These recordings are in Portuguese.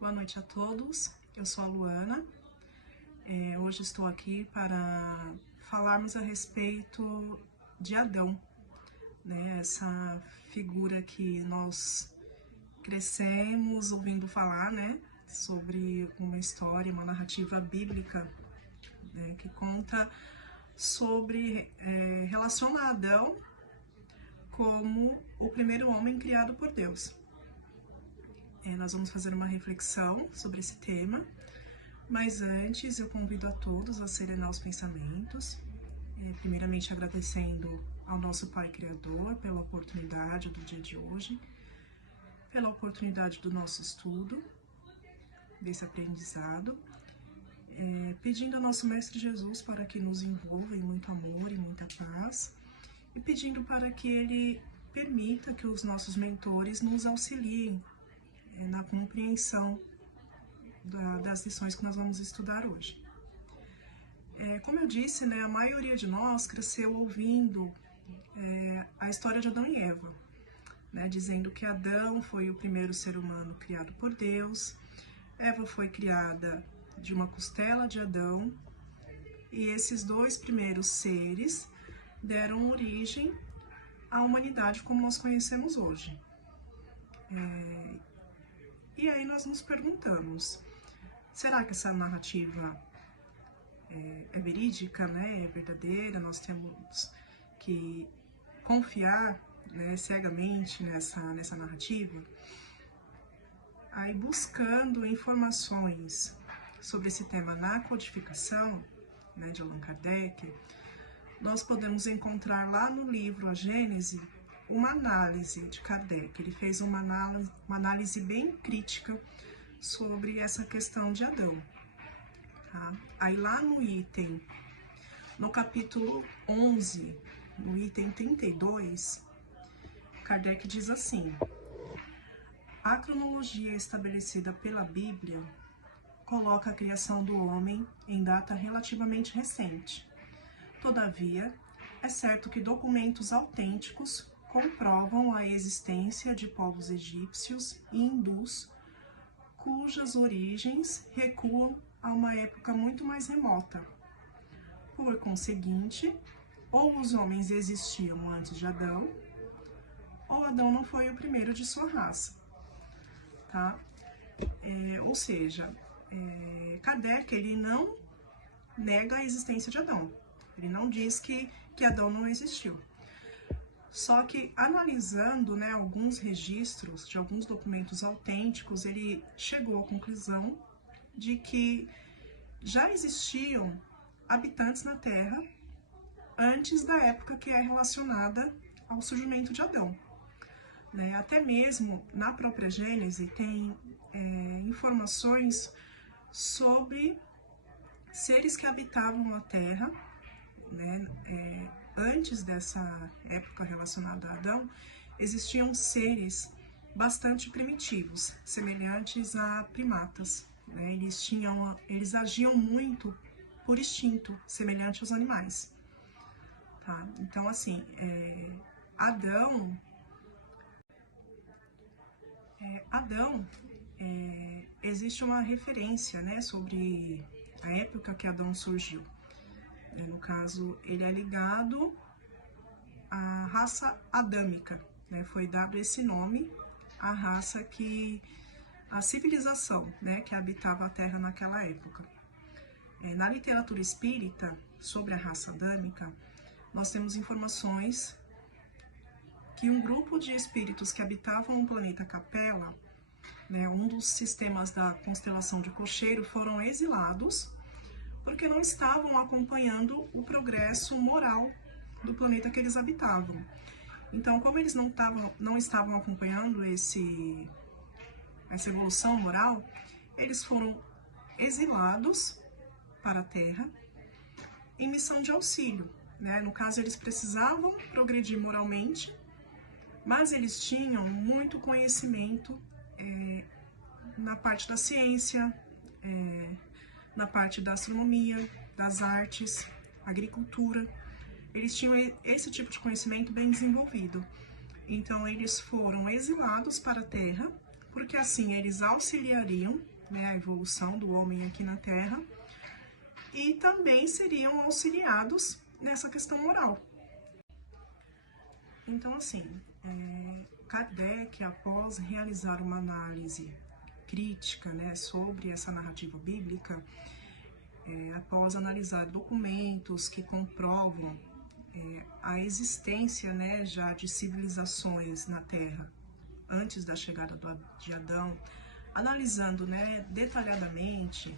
Boa noite a todos, eu sou a Luana. Hoje estou aqui para falarmos a respeito de Adão, né? Essa figura que nós crescemos ouvindo falar, né? Sobre uma história, uma narrativa bíblica, né? Que conta sobre, relaciona Adão como o primeiro homem criado por Deus. Nós vamos fazer uma reflexão sobre esse tema, mas antes eu convido a todos a serenar os pensamentos, primeiramente agradecendo ao nosso Pai Criador pela oportunidade do dia de hoje, pela oportunidade do nosso estudo, desse aprendizado, pedindo ao nosso Mestre Jesus para que nos envolva em muito amor e muita paz, e pedindo para que Ele permita que os nossos mentores nos auxiliem na compreensão das lições que nós vamos estudar hoje. Como eu disse, né, a maioria de nós cresceu ouvindo a história de Adão e Eva, né, dizendo que Adão foi o primeiro ser humano criado por Deus, Eva foi criada de uma costela de Adão, e esses dois primeiros seres deram origem à humanidade como nós conhecemos hoje. E aí nós nos perguntamos, será que essa narrativa é verídica, né? É verdadeira? Nós temos que confiar, né, cegamente nessa narrativa? Aí, buscando informações sobre esse tema na codificação, né, de Allan Kardec, nós podemos encontrar lá no livro A Gênese uma análise de Kardec. Ele fez uma análise bem crítica sobre essa questão de Adão. Tá? Aí lá no capítulo 11, no item 32, Kardec diz assim: a cronologia estabelecida pela Bíblia coloca a criação do homem em data relativamente recente. Todavia, é certo que documentos autênticos comprovam a existência de povos egípcios e hindus, cujas origens recuam a uma época muito mais remota. Por conseguinte, ou os homens existiam antes de Adão, ou Adão não foi o primeiro de sua raça. Tá? Ou seja, Kardec ele não nega a existência de Adão. Ele não diz que Adão não existiu. Só que, analisando, né, alguns registros de alguns documentos autênticos, ele chegou à conclusão de que já existiam habitantes na Terra antes da época que é relacionada ao surgimento de Adão. Né? Até mesmo na própria Gênese tem informações sobre seres que habitavam a Terra, né? Antes dessa época relacionada a Adão, existiam seres bastante primitivos, semelhantes a primatas. Né? Eles agiam muito por instinto, semelhante aos animais. Tá? Então, assim, Adão, existe uma referência, né, sobre a época que Adão surgiu. No caso, ele é ligado à raça adâmica, né? Foi dado esse nome à raça a civilização, né, que habitava a Terra naquela época. Na literatura espírita, sobre a raça adâmica, nós temos informações que um grupo de espíritos que habitavam o planeta Capela, né, um dos sistemas da constelação de Cocheiro, foram exilados porque não estavam acompanhando o progresso moral do planeta que eles habitavam. Então, como eles não estavam acompanhando essa evolução moral, eles foram exilados para a Terra em missão de auxílio. Né? No caso, eles precisavam progredir moralmente, mas eles tinham muito conhecimento na parte da ciência, na parte da astronomia, das artes, agricultura. Eles tinham esse tipo de conhecimento bem desenvolvido. Então, eles foram exilados para a Terra porque assim eles auxiliariam, né, a evolução do homem aqui na Terra e também seriam auxiliados nessa questão moral. Então, assim, Kardec, após realizar uma análise crítica, né, sobre essa narrativa bíblica, após analisar documentos que comprovam a existência, né, já de civilizações na Terra antes da chegada de Adão, analisando, né, detalhadamente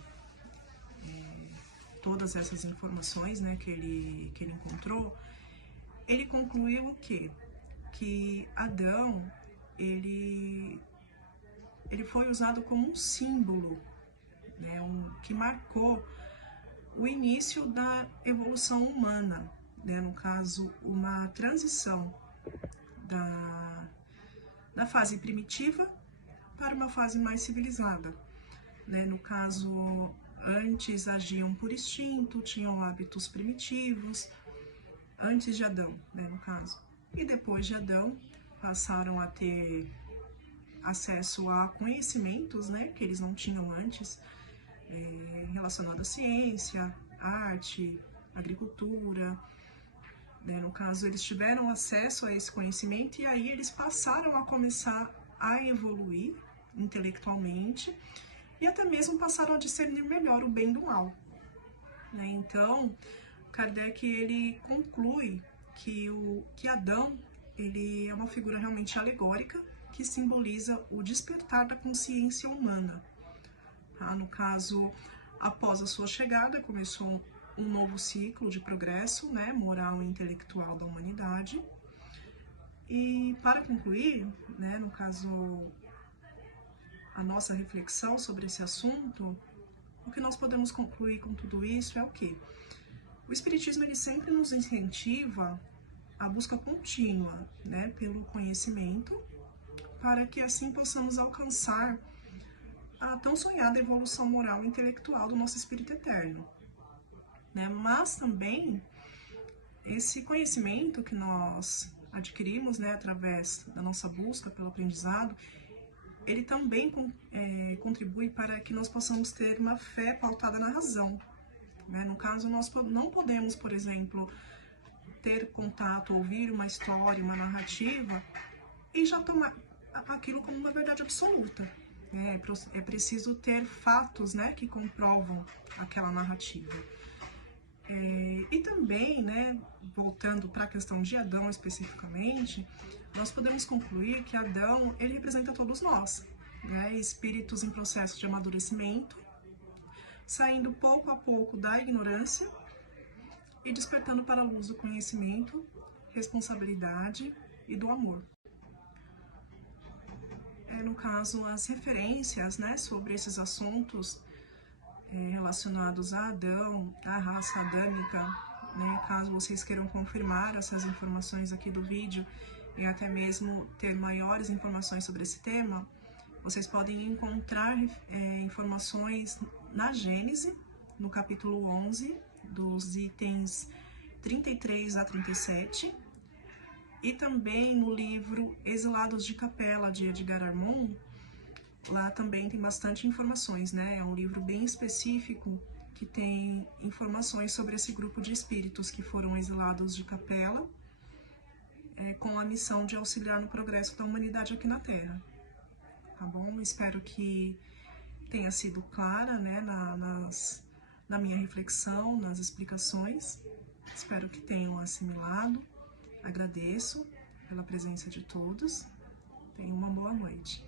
todas essas informações, né, que ele encontrou, ele concluiu o quê? Que Adão, ele foi usado como um símbolo, né, que marcou o início da evolução humana, né, no caso, uma transição da fase primitiva para uma fase mais civilizada, né, no caso, antes agiam por instinto, tinham hábitos primitivos, antes de Adão, né, no caso, e depois de Adão passaram a ter acesso a conhecimentos, né, que eles não tinham antes, relacionado à ciência, arte, agricultura, né, no caso eles tiveram acesso a esse conhecimento e aí eles passaram a começar a evoluir intelectualmente e até mesmo passaram a discernir melhor o bem do mal, né? Então Kardec ele conclui que Adão ele é uma figura realmente alegórica que simboliza o despertar da consciência humana. Tá? No caso, após a sua chegada, começou um novo ciclo de progresso, né, moral e intelectual da humanidade. E para concluir, né, no caso, a nossa reflexão sobre esse assunto, o que nós podemos concluir com tudo isso é o quê? O Espiritismo ele sempre nos incentiva a busca contínua, né, pelo conhecimento, para que assim possamos alcançar a tão sonhada evolução moral e intelectual do nosso espírito eterno, né? Mas também esse conhecimento que nós adquirimos, né, através da nossa busca pelo aprendizado, ele também contribui para que nós possamos ter uma fé pautada na razão, né? No caso, nós não podemos, por exemplo, ter contato, ouvir uma história, uma narrativa e já tomar aquilo como uma verdade absoluta. É preciso ter fatos, né, que comprovam aquela narrativa. E também, né, voltando para a questão de Adão especificamente, nós podemos concluir que Adão, ele representa todos nós, né, espíritos em processo de amadurecimento, saindo pouco a pouco da ignorância e despertando para a luz do conhecimento, responsabilidade e do amor. No caso, as referências, né, sobre esses assuntos relacionados a Adão, a raça adâmica, né, caso vocês queiram confirmar essas informações aqui do vídeo e até mesmo ter maiores informações sobre esse tema, vocês podem encontrar informações na Gênese, no capítulo 11, dos itens 33 a 37, e também no livro Exilados de Capela, de Edgar Armond. Lá também tem bastante informações, né? É um livro bem específico que tem informações sobre esse grupo de espíritos que foram exilados de Capela, com a missão de auxiliar no progresso da humanidade aqui na Terra. Tá bom? Espero que tenha sido clara, né, na minha reflexão, nas explicações. Espero que tenham assimilado. Agradeço pela presença de todos. Tenham uma boa noite.